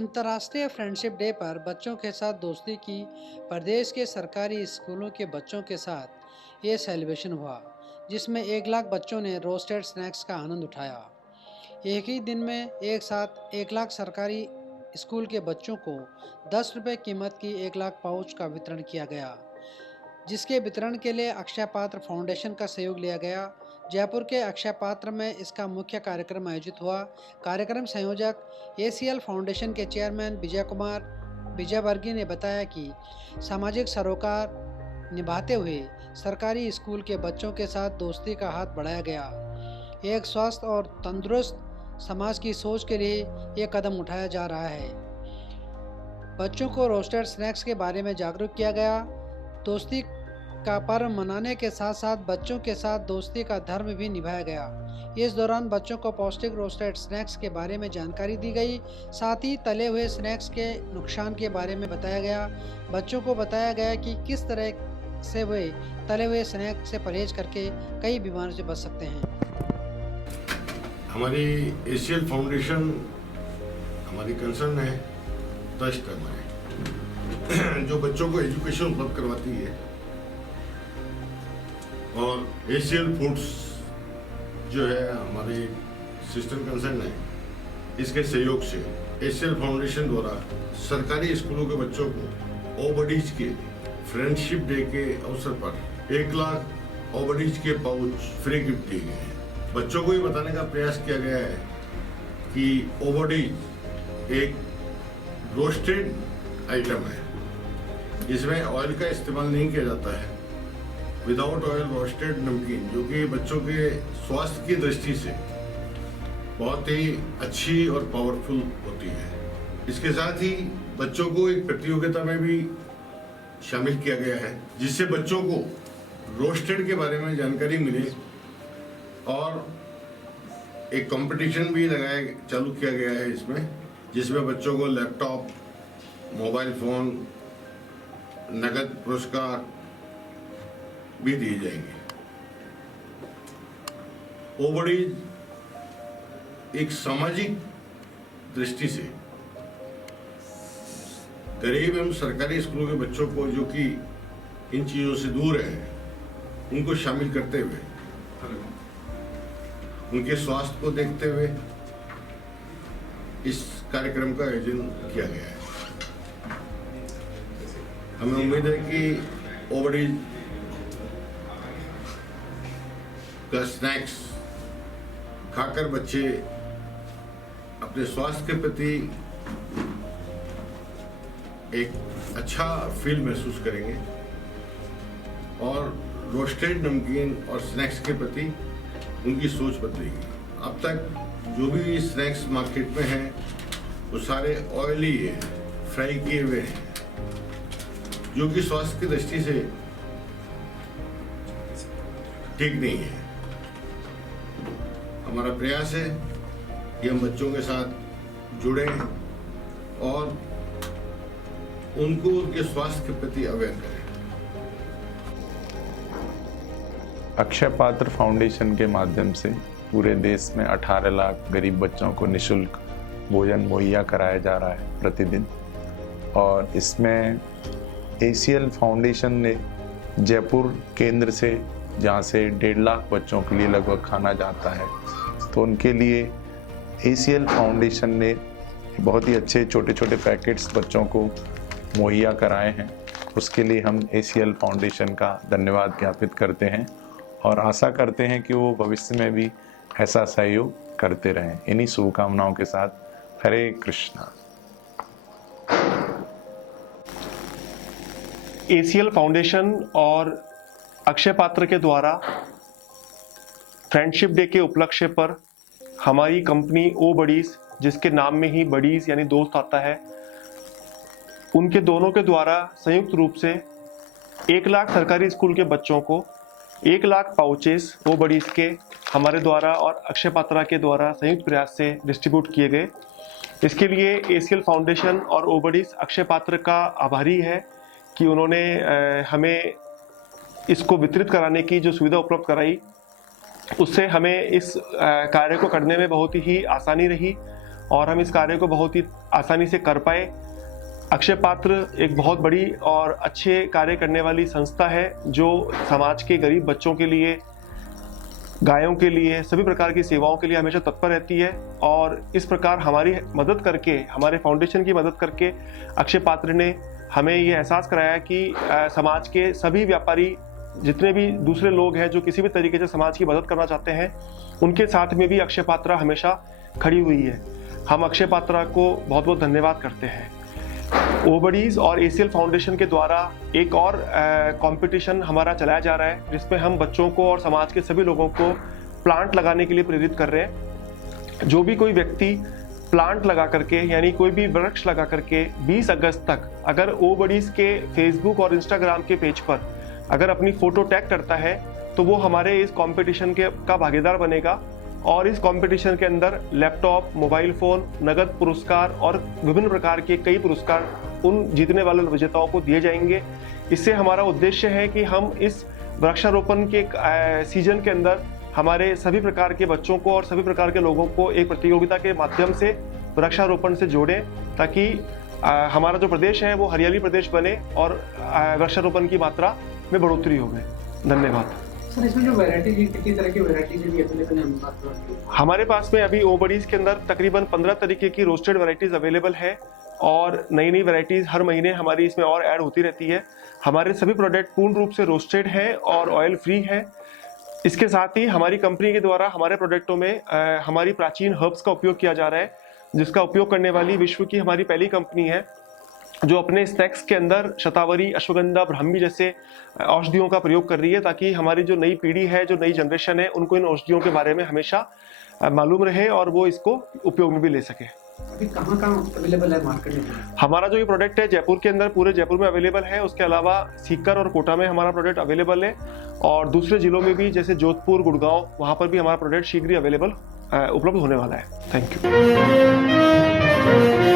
अंतर्राष्ट्रीय friendship day पर बच्चों के साथ दोस्ती की प्रदेश के सरकारी स्कूलों के बच्चों के साथ ये सेलिब्रेशन हुआ, जिसमें 1 लाख बच्चों ने रोस्टेड स्नैक्स का आनंद उठाया। एक ही दिन में एक साथ 1 लाख सरकारी स्कूल के बच्चों को 10 रुपये कीमत की 1 लाख पाउच का वितरण किया गया, जिसके वितरण के लिए अक्षय पात्र फाउंडेशन का सहयोग लिया गया। जयपुर के अक्षय पात्र में इसका मुख्य कार्यक्रम आयोजित हुआ। कार्यक्रम संयोजक एसीएल फाउंडेशन के चेयरमैन विजय कुमार विजयवर्गीय ने बताया कि सामाजिक सरोकार निभाते हुए सरकारी स्कूल के बच्चों के साथ दोस्ती का हाथ बढ़ाया गया। एक स्वस्थ और तंदुरुस्त समाज की सोच के लिए ये कदम उठाया जा रहा है। बच्चों को रोस्टेड स्नैक्स के बारे में जागरूक किया गया। दोस्ती का पर्व मनाने के साथ साथ बच्चों के साथ दोस्ती का धर्म भी निभाया गया। इस दौरान बच्चों को पौष्टिक रोस्टेड स्नैक्स के बारे में जानकारी दी गई। साथ ही तले हुए स्नैक्स के नुकसान के बारे में बताया गया। बच्चों को बताया गया कि किस तरह से वे तले हुए स्नैक्स से परहेज करके कई बीमारियों से बच सकते हैं। हमारी एसीएल फाउंडेशन हमारी कंसर्न है, ट्रस्ट है हमारे जो बच्चों को एजुकेशन उपलब्ध करवाती है, और एसीएल फूड्स जो है हमारे सिस्टर कंसर्न है, इसके सहयोग से एसीएल फाउंडेशन द्वारा सरकारी स्कूलों के बच्चों को ओबडीज के फ्रेंडशिप डे के अवसर पर 1 लाख ओबडीज के पाउच फ्री गिफ्ट दिए गए हैं। बच्चों को ये बताने का प्रयास किया गया है कि ओबडीज एक रोस्टेड आइटम है, इसमें ऑयल का इस्तेमाल नहीं किया जाता है। विदाउट ऑयल रोस्टेड नमकीन, जो कि बच्चों के स्वास्थ्य की दृष्टि से बहुत ही अच्छी और पावरफुल होती है। इसके साथ ही बच्चों को एक प्रतियोगिता में भी शामिल किया गया है, जिससे बच्चों को रोस्टेड के बारे में जानकारी मिले, और एक कंपटीशन भी चालू किया गया है इसमें, जिसमें बच्चों को लैपटॉप, मोबाइल फोन, नगद पुरस्कार भी दिए जाएंगे। ओबडीज एक सामाजिक दृष्टि से गरीब एवं सरकारी स्कूलों के बच्चों को, जो कि इन चीजों से दूर है, उनको शामिल करते हुए, उनके स्वास्थ्य को देखते हुए इस कार्यक्रम का आयोजन किया गया है। हमें उम्मीद है कि ओबडीज का स्नैक्स खाकर बच्चे अपने स्वास्थ्य के प्रति एक अच्छा फील महसूस करेंगे, और रोस्टेड नमकीन और स्नैक्स के प्रति उनकी सोच बदलेगी। अब तक जो भी स्नैक्स मार्केट में हैं वो सारे ऑयली है, फ्राई किए हुए हैं, जो कि स्वास्थ्य की दृष्टि से ठीक नहीं है। हमारा प्रयास है कि हम बच्चों के साथ जुड़ें और उनको उनके स्वास्थ्य के प्रति अवेयर करें। अक्षय पात्र फाउंडेशन के माध्यम से पूरे देश में 18 लाख गरीब बच्चों को निःशुल्क भोजन मुहैया कराया जा रहा है प्रतिदिन, और इसमें एसीएल फाउंडेशन ने जयपुर केंद्र से, जहाँ से 1.5 लाख बच्चों के लिए लगभग खाना जाता है, तो उनके लिए एसीएल फाउंडेशन ने बहुत ही अच्छे छोटे छोटे पैकेट्स बच्चों को मुहैया कराए हैं। उसके लिए हम एसीएल फाउंडेशन का धन्यवाद ज्ञापित करते हैं और आशा करते हैं कि वो भविष्य में भी ऐसा सहयोग करते रहें। इन्हीं शुभकामनाओं के साथ हरे कृष्णा। एसीएल फाउंडेशन और अक्षय पात्र के द्वारा फ्रेंडशिप डे के उपलक्ष्य पर हमारी कंपनी ओ बडीज, जिसके नाम में ही बडीज यानी दोस्त आता है, उनके दोनों के द्वारा संयुक्त रूप से 1 लाख सरकारी स्कूल के बच्चों को 1 लाख पाउचेस ओ बडीज के हमारे द्वारा और अक्षय पात्रा के द्वारा संयुक्त प्रयास से डिस्ट्रीब्यूट किए गए। इसके लिए एसीएल फाउंडेशन और ओ बडीज अक्षय पात्र का आभारी है कि उन्होंने हमें इसको वितरित कराने की जो सुविधा उपलब्ध कराई, उससे हमें इस कार्य को करने में बहुत ही आसानी रही और हम इस कार्य को बहुत ही आसानी से कर पाए। अक्षय पात्र एक बहुत बड़ी और अच्छे कार्य करने वाली संस्था है जो समाज के गरीब बच्चों के लिए, गायों के लिए, सभी प्रकार की सेवाओं के लिए हमेशा तत्पर रहती है। और इस प्रकार हमारी मदद करके, हमारे फाउंडेशन की मदद करके अक्षय पात्र ने हमें ये एहसास कराया कि समाज के सभी व्यापारी, जितने भी दूसरे लोग हैं जो किसी भी तरीके से समाज की मदद करना चाहते हैं, उनके साथ में भी अक्षय पात्रा हमेशा खड़ी हुई है। हम अक्षय पात्रा को बहुत बहुत धन्यवाद करते हैं। ओबडीज और एसीएल फाउंडेशन के द्वारा एक और कंपटीशन हमारा चलाया जा रहा है, जिसमें हम बच्चों को और समाज के सभी लोगों को प्लांट लगाने के लिए प्रेरित कर रहे हैं। जो भी कोई व्यक्ति प्लांट लगा करके, यानी कोई भी वृक्ष लगा करके 20 अगस्त तक अगर ओबडीज के फेसबुक और इंस्टाग्राम के पेज पर अगर अपनी फोटो टैग करता है तो वो हमारे इस कंपटीशन का भागीदार बनेगा। और इस कंपटीशन के अंदर लैपटॉप, मोबाइल फ़ोन, नगद पुरस्कार और विभिन्न प्रकार के कई पुरस्कार उन जीतने वाले विजेताओं को दिए जाएंगे। इससे हमारा उद्देश्य है कि हम इस वृक्षारोपण के सीजन के अंदर हमारे सभी प्रकार के बच्चों को और सभी प्रकार के लोगों को एक प्रतियोगिता के माध्यम से वृक्षारोपण से जोड़ें, ताकि हमारा जो प्रदेश है वो हरियाली प्रदेश बने और वृक्षारोपण की मात्रा में बढ़ोतरी हो गई। धन्यवाद। सर, इसमें जो वैरायटी कितनी तरह की वैराइटीज भी अवेलेबल है? हमारे पास में अभी ओबडीज के अंदर तकरीबन 15 तरीके की रोस्टेड वैरायटीज अवेलेबल है और नई नई वैरायटीज हर महीने हमारी इसमें और ऐड होती रहती है। हमारे सभी प्रोडक्ट पूर्ण रूप से रोस्टेड हैं और ऑयल फ्री है। इसके साथ ही हमारी कंपनी के द्वारा हमारे प्रोडक्टों में हमारी प्राचीन हर्ब्स का उपयोग किया जा रहा है, जिसका उपयोग करने वाली विश्व की हमारी पहली कंपनी है जो अपने स्नैक्स के अंदर शतावरी, अश्वगंधा, ब्राह्मी जैसे औषधियों का प्रयोग कर रही है, ताकि हमारी जो नई पीढ़ी है, जो नई जनरेशन है, उनको इन औषधियों के बारे में हमेशा मालूम रहे और वो इसको उपयोग में भी ले सके। अभी कहाँ अवेलेबल है मार्केट में? हमारा जो ये प्रोडक्ट है जयपुर के अंदर, पूरे जयपुर में अवेलेबल है। उसके अलावा सीकर और कोटा में हमारा प्रोडक्ट अवेलेबल है और दूसरे जिलों में भी, जैसे जोधपुर, गुड़गांव, वहाँ पर भी हमारा प्रोडक्ट शीघ्र ही अवेलेबल उपलब्ध होने वाला है। Thank you.